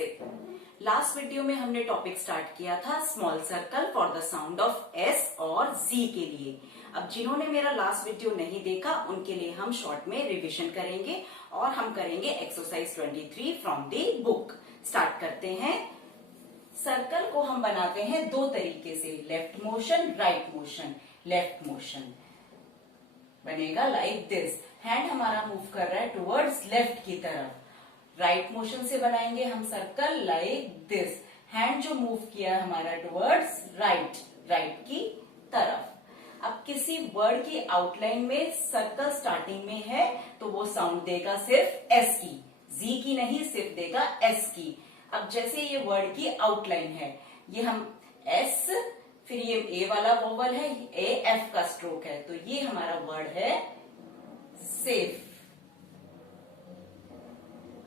नमस्ते। Last video में हमने टॉपिक स्टार्ट किया था small circle for the sound of S और जी के लिए। अब जिन्होंने मेरा लास्ट वीडियो नहीं देखा उनके लिए हम शॉर्ट में रिवीजन करेंगे और हम करेंगे exercise 23 from the book. Start करते हैं। सर्कल को हम बनाते हैं दो तरीके से, left motion, right motion. Left motion बनेगा लाइक दिस, हैंड हमारा मूव कर रहा है टुवर्ड्स लेफ्ट की तरफ। राइट मोशन से बनाएंगे हम सर्कल लाइक दिस, हैंड जो मूव किया है हमारा टुवर्ड्स राइट, राइट की तरफ। अब किसी वर्ड की आउटलाइन में सर्कल स्टार्टिंग में है तो वो साउंड देगा सिर्फ एस की, जी की नहीं, सिर्फ देगा एस की। अब जैसे ये वर्ड की आउटलाइन है, ये हम एस, फिर ये ए वाला वोवल है, ए एफ का स्ट्रोक है, तो ये हमारा वर्ड है सेफ।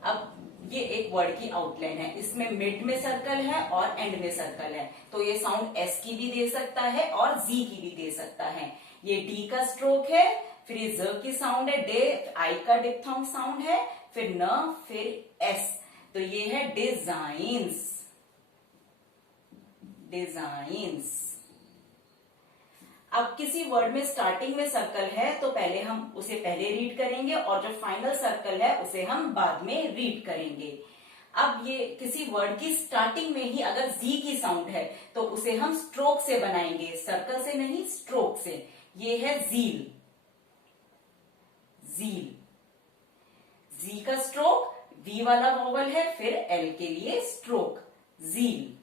अब ये एक वर्ड की आउटलाइन है, इसमें मिड में सर्कल है और एंड में सर्कल है, तो ये साउंड एस की भी दे सकता है और जी की भी दे सकता है। ये डी का स्ट्रोक है, फिर ये ज की साउंड है, डे आई का डिप्थोंग साउंड है, फिर न, फिर एस, तो ये है डिजाइन्स। डिजाइन्स। अब किसी वर्ड में स्टार्टिंग में सर्कल है तो पहले हम उसे पहले रीड करेंगे और जो फाइनल सर्कल है उसे हम बाद में रीड करेंगे। अब ये किसी वर्ड की स्टार्टिंग में ही अगर जी की साउंड है तो उसे हम स्ट्रोक से बनाएंगे, सर्कल से नहीं, स्ट्रोक से। ये है जील। जील। जी का स्ट्रोक, वी वाला वोवल है, फिर एल के लिए स्ट्रोक, जील।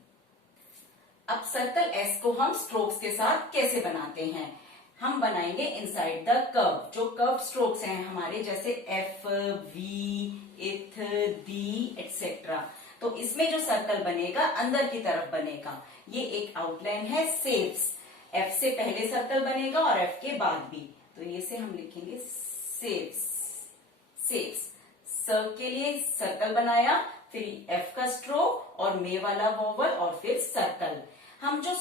अब सर्कल एस को हम स्ट्रोक्स के साथ कैसे बनाते हैं? हम बनाएंगे इनसाइड द कर्व। जो कर्व स्ट्रोक्स हैं हमारे, जैसे एफ, वी, इथ, दी एटसेट्रा, तो इसमें जो सर्कल बनेगा अंदर की तरफ बनेगा। ये एक आउटलाइन है सेव्स। एफ से पहले सर्कल बनेगा और एफ के बाद भी, तो ये से हम लिखेंगे सेव्स। सेव्स। स के लिए सर्कल बनाया, फिर एफ का स्ट्रोक और मे वाला वोवल और फिर सर्कल। हम जो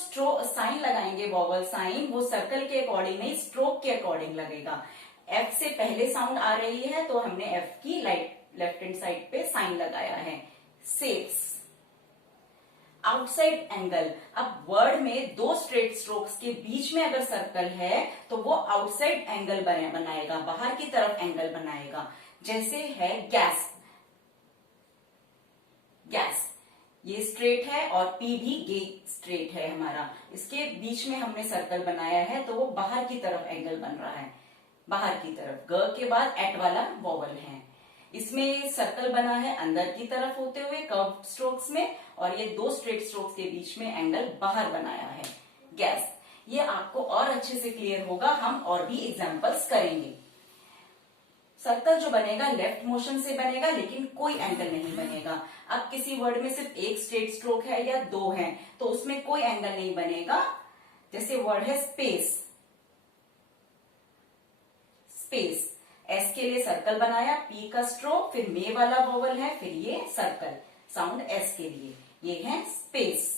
साइन लगाएंगे, वोवल साइन, वो सर्कल के अकॉर्डिंग नहीं, स्ट्रोक के अकॉर्डिंग लगेगा। एफ से पहले साउंड आ रही है तो हमने एफ की लेफ्ट हैंड साइड पे साइन लगाया है, सेव्स। Outside angle. अब वर्ड में दो स्ट्रेट स्ट्रोक्स के बीच में अगर सर्कल है तो वो आउटसाइड एंगल बनाएगा, बाहर की तरफ एंगल बनाएगा। जैसे है गैस। गैस ये स्ट्रेट है और पी भी गे स्ट्रेट है हमारा, इसके बीच में हमने सर्कल बनाया है तो वो बाहर की तरफ एंगल बन रहा है, बाहर की तरफ। ग के बाद एट वाला वोवल है। इसमें सर्कल बना है अंदर की तरफ होते हुए कर्व स्ट्रोक्स में, और ये दो स्ट्रेट स्ट्रोक्स के बीच में एंगल बाहर बनाया है, गैस। ये आपको और अच्छे से क्लियर होगा, हम और भी एग्जाम्पल्स करेंगे। सर्कल जो बनेगा लेफ्ट मोशन से बनेगा, लेकिन कोई एंगल नहीं बनेगा। अब किसी वर्ड में सिर्फ एक स्ट्रेट स्ट्रोक है या दो है तो उसमें कोई एंगल नहीं बनेगा। जैसे वर्ड है स्पेस। स्पेस, एस के लिए सर्कल बनाया, पी का स्ट्रोक, फिर मे वाला वोवल है, फिर ये सर्कल, साउंड एस के लिए, ये है स्पेस।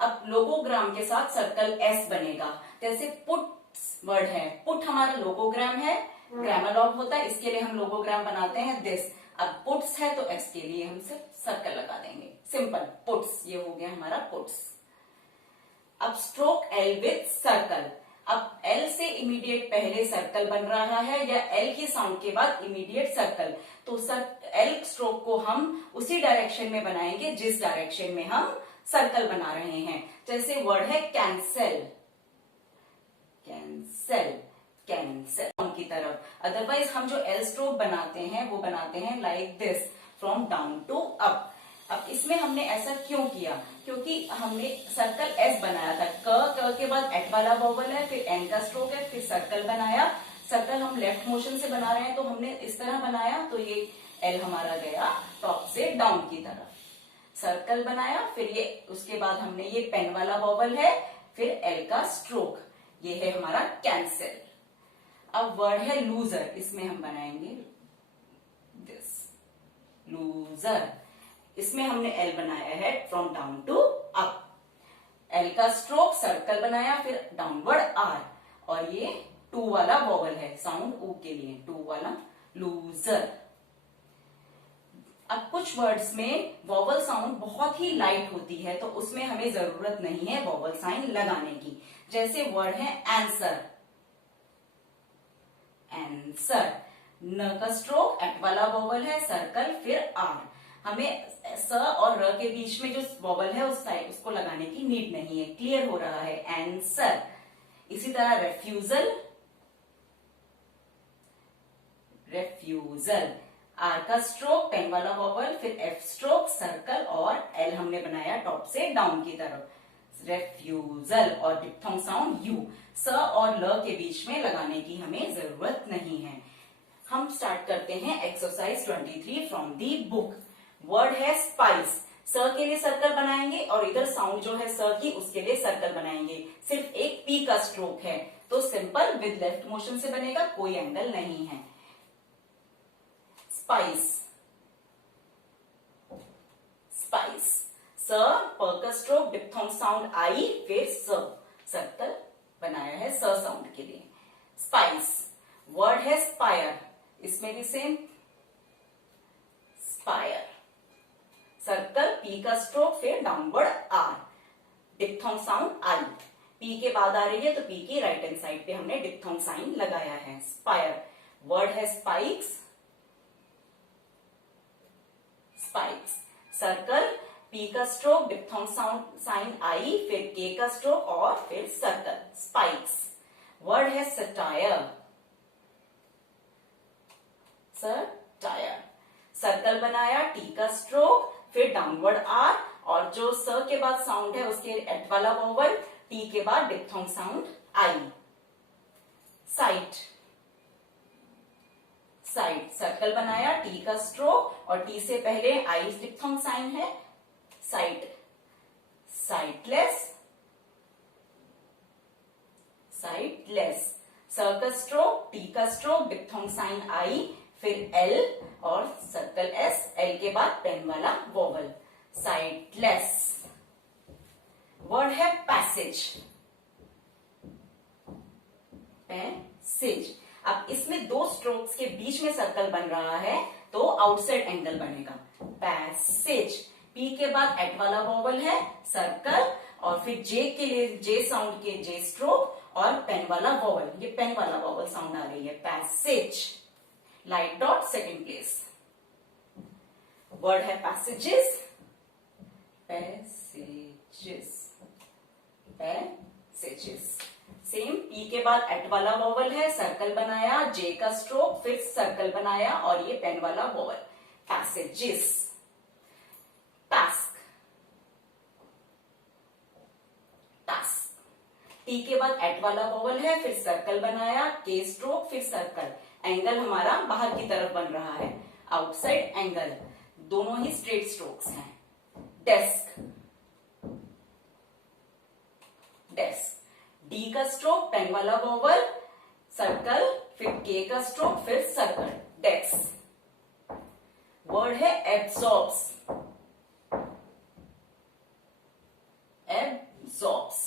अब लोगोग्राम के साथ सर्कल एस बनेगा। जैसे पुट वर्ड है, पुट हमारा लोगोग्राम है, ग्रामर होता है, इसके लिए हम लोगोग्राम बनाते हैं दिस। अब पुट्स है तो एस के लिए हम सिर्फ सर्कल लगा देंगे, सिंपल, पुट्स, ये हो गया हमारा पुट्स। अब स्ट्रोक एल विथ सर्कल। अब एल से इमीडिएट पहले सर्कल बन रहा है या एल की साउंड के बाद इमीडिएट सर्कल, तो एल स्ट्रोक को हम उसी डायरेक्शन में बनाएंगे जिस डायरेक्शन में हम सर्कल बना रहे हैं। जैसे वर्ड है कैंसल। कैंसल, कैंसल की तरफ। अदरवाइज हम जो एल स्ट्रोक बनाते हैं वो बनाते हैं like this, from down to up. अब इसमें हमने ऐसा क्यों किया? क्योंकि हमने सर्कल एस बनाया था, क के बाद एट वाला वोवल है, फिर एन का स्ट्रोक है, फिर सर्कल बनाया। सर्कल हम लेफ्ट मोशन से बना रहे हैं तो हमने इस तरह बनाया, तो ये एल हमारा गया टॉप से डाउन की तरफ। सर्कल बनाया, फिर ये उसके बाद हमने ये पेन वाला वोवल है, फिर एल का स्ट्रोक, ये है हमारा कैंसिल। अब वर्ड है लूजर, इसमें हम बनाएंगे दिस, लूजर। इसमें हमने एल बनाया है from down to up. L का स्ट्रोक, सर्कल बनाया, फिर डाउनवर्ड आर, और ये टू वाला वोवल है, साउंड ऊ के लिए, टू वाला, लूजर। अब कुछ वर्ड्स में वॉवल साउंड बहुत ही लाइट होती है, तो उसमें हमें जरूरत नहीं है वॉवल साइन लगाने की। जैसे वर्ड है आंसर, आंसर, न का स्ट्रोक, एट वाला वॉवल है, सर्कल, फिर आर। हमें स और र के बीच में जो वॉवल है उसको लगाने की नीड नहीं है। क्लियर हो रहा है? आंसर। इसी तरह रेफ्यूजल, रेफ्यूजल, आर का स्ट्रोक, पेन वाला वॉवल, फिर एफ स्ट्रोक, सर्कल और एल हमने बनाया टॉप से डाउन की तरफ। रेफ्यूजल और डिप्थोंग साउंड यू, स और ल के बीच में लगाने की हमें जरूरत नहीं है। हम स्टार्ट करते हैं exercise 23 from the book. Word है स्पाइस, स के लिए सर्कल बनाएंगे और इधर साउंड जो है स की उसके लिए सर्कल बनाएंगे। सिर्फ एक पी का स्ट्रोक है, तो सिंपल विद लेफ्ट मोशन से बनेगा, कोई एंगल नहीं है। स्पाइस, स्पाइस, स, प का स्ट्रोक, डिप्थोंग साउंड आई, फिर स, सर्कल बनाया है स साउंड के लिए। स्पाइस। वर्ड है स्पायर, इसमें भी सेम, स्पायर, सर्कल, पी का स्ट्रोक, फिर downward R, diphthong sound I, P के बाद आ रही है तो पी की राइट हैंड साइड पे हमने डिप्थोंग साइन लगाया है। स्पायर। वर्ड है स्पाइक्स, स्पाइक्स, सर्कल, पी का स्ट्रोक, डिप्थोंग साउंड साइन आई, फिर के का स्ट्रोक और फिर सर्कल, स्पाइक्स। वर्ड है सटायर, सटायर, सर्कल बनाया, टी का स्ट्रोक, फिर डाउनवर्ड आर और जो स के बाद साउंड है उसके एट वाला वोवल, टी के बाद डिप्थोंग साउंड आई। साइट, साइड, सर्कल बनाया, टी का स्ट्रोक और टी से पहले आई डिप्थोंग साइन है, साइट, साइटलेस, साइटलेस, स का स्ट्रोक, टी का स्ट्रोक, डिप्थोंग साइन आई, फिर एल और सर्कल एस, एल के बाद पेन वाला वोवल, साइटलेस। वर्ड है पैसेज, पैसेज। अब इसमें दो स्ट्रोक्स के बीच में सर्कल बन रहा है तो आउटसाइड एंगल बनेगा, पैसेज। पी के बाद एट वाला वोवल है, सर्कल और फिर जे के लिए जे साउंड के जे स्ट्रोक और पेन वाला वोवल, ये पेन वाला वोवल साउंड आ रही है, passage. Light dot second place. Word है passages, passages, passages. Same, P के बाद एट वाला वोवल है, सर्कल बनाया, जे का स्ट्रोक, फिर सर्कल बनाया और ये पेन वाला vowel, passages. Task, task, T के बाद एट वाला वोवल है, फिर सर्कल बनाया, के स्ट्रोक, फिर सर्कल, एंगल हमारा बाहर की तरफ बन रहा है, आउटसाइड एंगल, दोनों ही स्ट्रेट स्ट्रोक्स हैं। डेस्क, डेस्क, डी का स्ट्रोक, पेन वाला वोवल, सर्कल, फिर के का स्ट्रोक, फिर सर्कल, डेस्क। वर्ड है एब्सॉर्ब्स, एब्सॉर्ब्स,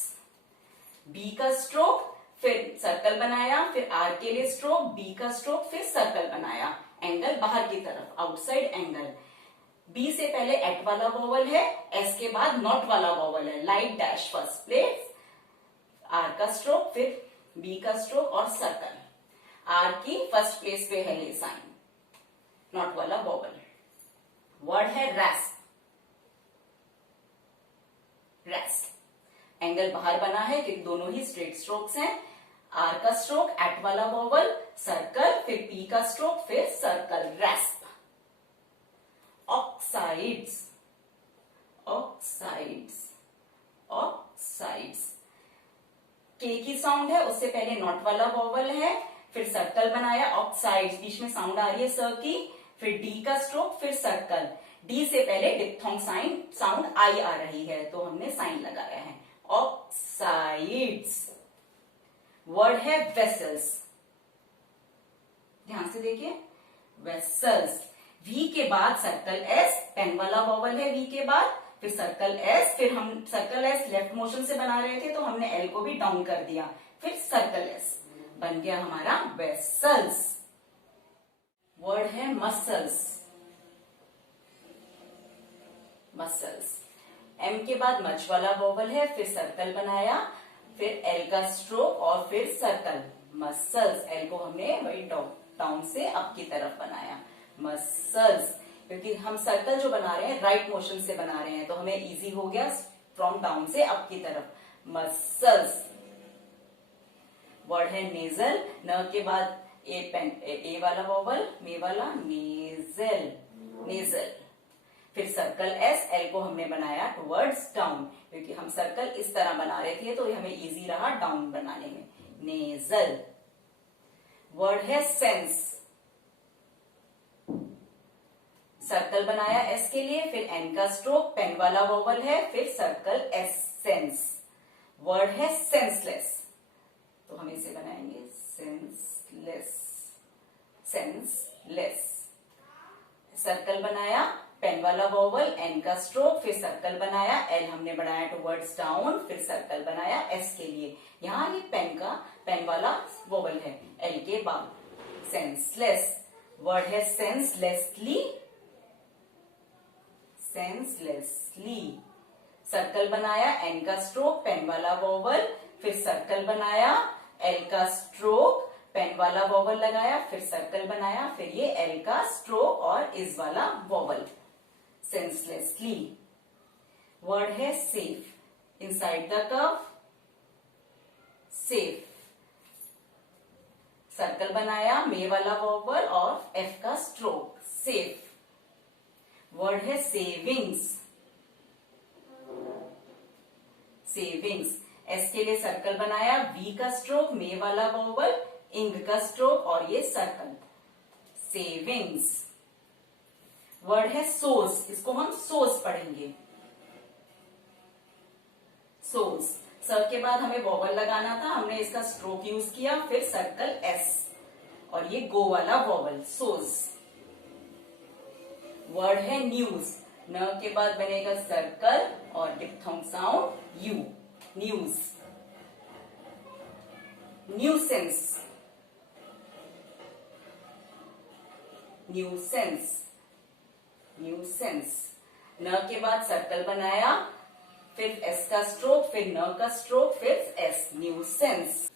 बी का स्ट्रोक, फिर सर्कल बनाया, फिर आर के लिए स्ट्रोक, बी का स्ट्रोक, फिर सर्कल बनाया, एंगल बाहर की तरफ, आउटसाइड एंगल। बी से पहले एट वाला वोवल है, एस के बाद नॉट वाला वोवल है, light dash first place, R का स्ट्रोक, फिर बी का स्ट्रोक और सर्कल, आर की फर्स्ट प्लेस पे है ये साइन, नॉट वाला वोवल। वर्ड है रेस्प, रेस्ट, एंगल बाहर बना है क्योंकि दोनों ही स्ट्रेट स्ट्रोक्स हैं, आर का स्ट्रोक, एट वाला वोवल, सर्कल, फिर पी का स्ट्रोक, फिर सर्कल, रेस्प। ऑक्साइड्स, ऑक्साइड्स, ऑक्साइड्स, के की साउंड है, उससे पहले नॉट वाला वोवल है, फिर सर्कल बनाया, ऑक्साइड्स, बीच में साउंड आ रही है स की, फिर डी का स्ट्रोक, फिर सर्कल, डी से पहले डिप्थोंग साइन साउंड आई आ रही है तो हमने साइन लगाया है, ऑक्साइड्स। वर्ड है वेसल्स, ध्यान से देखिए, वेसल्स, वी के बाद सर्कल एस, पेन वाला वोवल है वी के बाद, फिर सर्कल एस, फिर हम सर्कल एस लेफ्ट मोशन से बना रहे थे तो हमने एल को भी डाउन कर दिया, फिर सर्कल एस, बन गया हमारा वेसल्स। वर्ड है मसल्स, मसल्स। एम के बाद मच वाला वोवल है, फिर सर्कल बनाया, फिर एल का स्ट्रोक और फिर सर्कल, मसल्स। एल को हमने वही डाउन से अप की तरफ बनाया, मसल्स। क्योंकि हम सर्कल जो बना रहे हैं राइट मोशन से बना रहे हैं तो हमें इजी हो गया फ्रॉम डाउन से अप की तरफ, मसल्स। वर्ड है नेजल, न के बाद ए वाला वोवल, मे वाला, नेजल, नेजल। फिर सर्कल एस, एल को हमने बनाया टुवर्ड्स डाउन, क्योंकि हम सर्कल इस तरह बना रहे थे तो हमें इजी रहा डाउन बनाने में, नेजल। वर्ड है सेंस, सर्कल बनाया एस के लिए, फिर एन का स्ट्रोक, पेन वाला वोवल है, फिर सर्कल एस, सेंस। वर्ड है सेंसलेस, तो हम इसे बनाएंगे सेंसलेस, सेंसलेस। सर्कल बनाया, पेन वाला वोवल, एन का स्ट्रोक, फिर सर्कल बनाया, एल हमने बनाया टुवर्ड्स डाउन, फिर सर्कल बनाया एस के लिए। यहाँ ये पेन वाला वोवल है एल के बाद, सेंसलेस। वर्ड है सेंसलेसली, सेंसलेसली। सर्कल बनाया, एन का स्ट्रोक, पेन वाला वोवल, फिर सर्कल बनाया, एल का स्ट्रोक, पेन वाला वोवल लगाया, फिर सर्कल बनाया, फिर ये एल का स्ट्रोक और इस वाला वोवल, सेंसलेसली। वर्ड है safe, inside the curve, safe. Circle बनाया, मे वाला वोवल और एफ का स्ट्रोक, सेफ। वर्ड है सेविंग्स, सेविंग्स। एस के लिए सर्कल बनाया, वी का स्ट्रोक, मे वाला वोवल, इंग का स्ट्रोक और ये सर्कल, सेविंग्स। वर्ड है सोर्स, इसको हम सोर्स पढ़ेंगे, सोर्स। सर के बाद हमें वोवल लगाना था, हमने इसका स्ट्रोक यूज किया, फिर सर्कल एस और ये गो वाला वोवल, सोर्स। वर्ड है न्यूज, न के बाद बनेगा सर्कल और diphthong sound you, news. Nuisance, nuisance, nuisance. न के बाद सर्कल बनाया, फिर एस का स्ट्रोक, फिर न का स्ट्रोक, फिर एस, न्यूसेंस।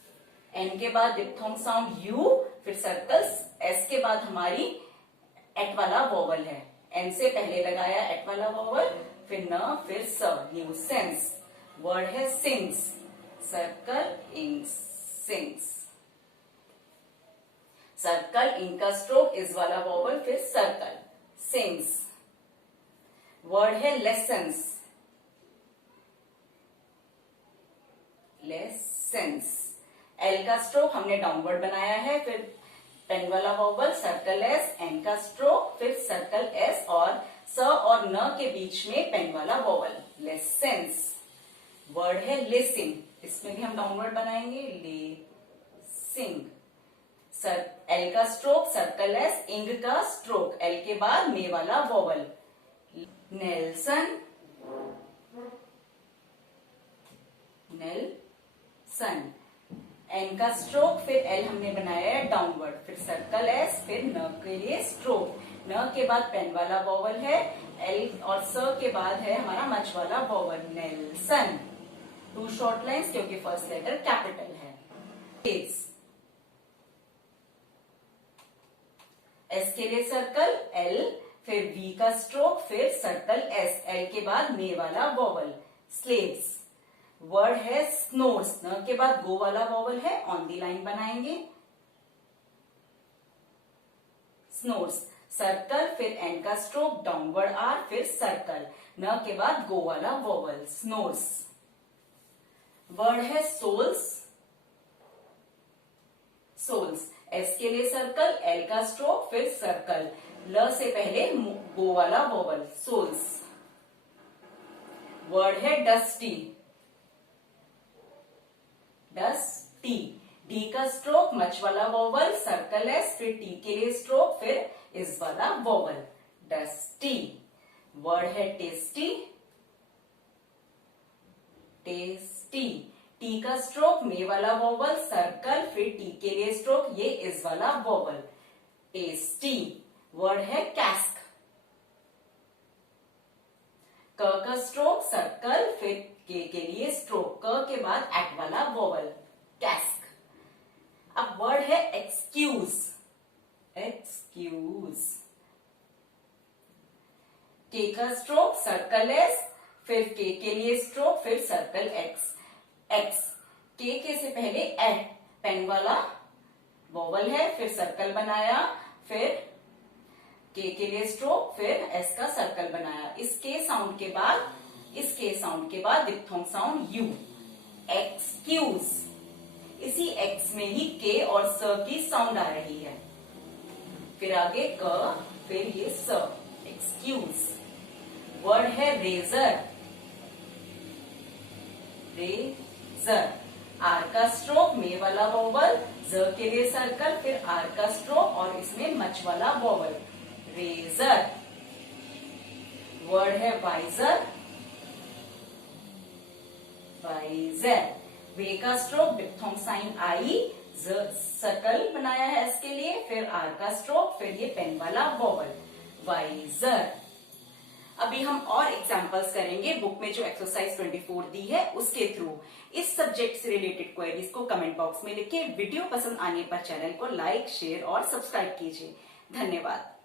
एन के बाद डिप्थोंग साउंड यू, फिर सर्कल, एस के बाद हमारी एट वाला वोवल है, एन से पहले लगाया एट वाला वोवल, फिर न, फिर स, न्यूसेंस। वर्ड है सिंग्स, सर्कल, इंग, सिंग्स। सर्कल, इंग का स्ट्रोक, इस वाला वोवल, फिर सर्कल, सिंग्स। वर्ड है लेसन्स, लेसन्स। एल का स्ट्रोक हमने डाउनवर्ड बनाया है, फिर पेन वाला वोवल, सर्कल एस, एन का स्ट्रोक, फिर सर्कल एस और स और न के बीच में पेन वाला वोवल, लेसन्स। वर्ड है लिसिंग, इसमें भी हम डाउनवर्ड बनाएंगे, लिसिंग। एल का स्ट्रोक, सर्कल एस, इंग का स्ट्रोक, एल के बाद मे वाला वोवल, नेल्सन, नेल्सन। एन का स्ट्रोक, फिर एल हमने बनाया है डाउनवर्ड, फिर सर्कल एस, फिर न के लिए स्ट्रोक, न के बाद पेन वाला वोवल है, एल और स के बाद है हमारा मच वाला वोवल, नेल्सन। 2 शॉर्ट लाइन्स क्योंकि फर्स्ट लेटर कैपिटल है। एस के लिए सर्कल, एल, फिर वी का स्ट्रोक, फिर सर्कल एस, एल के बाद मे वाला वोवल, स्लेव्स। वर्ड है स्नोर्स, न के बाद गो वाला वोवल है, ऑन दी लाइन बनाएंगे, स्नोर्स। सर्कल, फिर एन का स्ट्रोक, डाउनवर्ड आर, फिर सर्कल, न के बाद गो वाला वोवल, स्नोर्स। वर्ड है सोल्स, सोल्स। एस के लिए सर्कल, एल का स्ट्रोक, फिर सर्कल, ल से पहले गो वाला वोवल, सोल्स। वर्ड है डस्टी, डस्टी। डी का स्ट्रोक, मच वाला वोवल, सर्कल एस, फिर टी के लिए स्ट्रोक, फिर इस वाला वोवल, डस्टी। वर्ड है टेस्टी, टेस्टी। टी का स्ट्रोक, मे वाला वोवल, सर्कल, फिर टी के लिए स्ट्रोक, ये इस वाला वोवल, टेस्टी। वर्ड है कैस्क, क का स्ट्रोक सर्कल, फिर के लिए स्ट्रोक, क के बाद एट वाला वोवल, कैस्क। अब वर्ड है एक्सक्यूज, एक्सक्यूज। के का स्ट्रोक सर्कल एस, फिर के लिए स्ट्रोक, फिर सर्कल एक्स, एक्स। के से पहले ए पेन वाला वोवल है, फिर सर्कल बनाया, फिर के लिए स्ट्रोक, फिर एस का सर्कल बनाया। इसके साउंड के बाद, इसके साउंड के बाद डिप्थोंग साउंड यू, एक्सक्यूज। इसी एक्स में ही के और स की साउंड आ रही है। फिर आगे क, फिर ये स, एक्सक्यूज। वर्ड है रेजर, रेजर। आर का स्ट्रोक, मे वाला वोवल, ज के लिए सर्कल, फिर आर का स्ट्रोक और इसमें मच वाला वोवल, रेजर। वर्ड है वाइजर, वाइजर। वे का स्ट्रोक, डिप्थोंग साइन आई, सर्कल बनाया है एस के लिए, फिर आर का स्ट्रोक, फिर ये पेन वाला वोवल, वाइजर। अभी हम और एग्जांपल्स करेंगे बुक में जो एक्सरसाइज 24 दी है उसके थ्रू। इस सब्जेक्ट से रिलेटेड क्वेरीज को कमेंट बॉक्स में लिखिए। वीडियो पसंद आने पर चैनल को लाइक, शेयर और सब्सक्राइब कीजिए। धन्यवाद।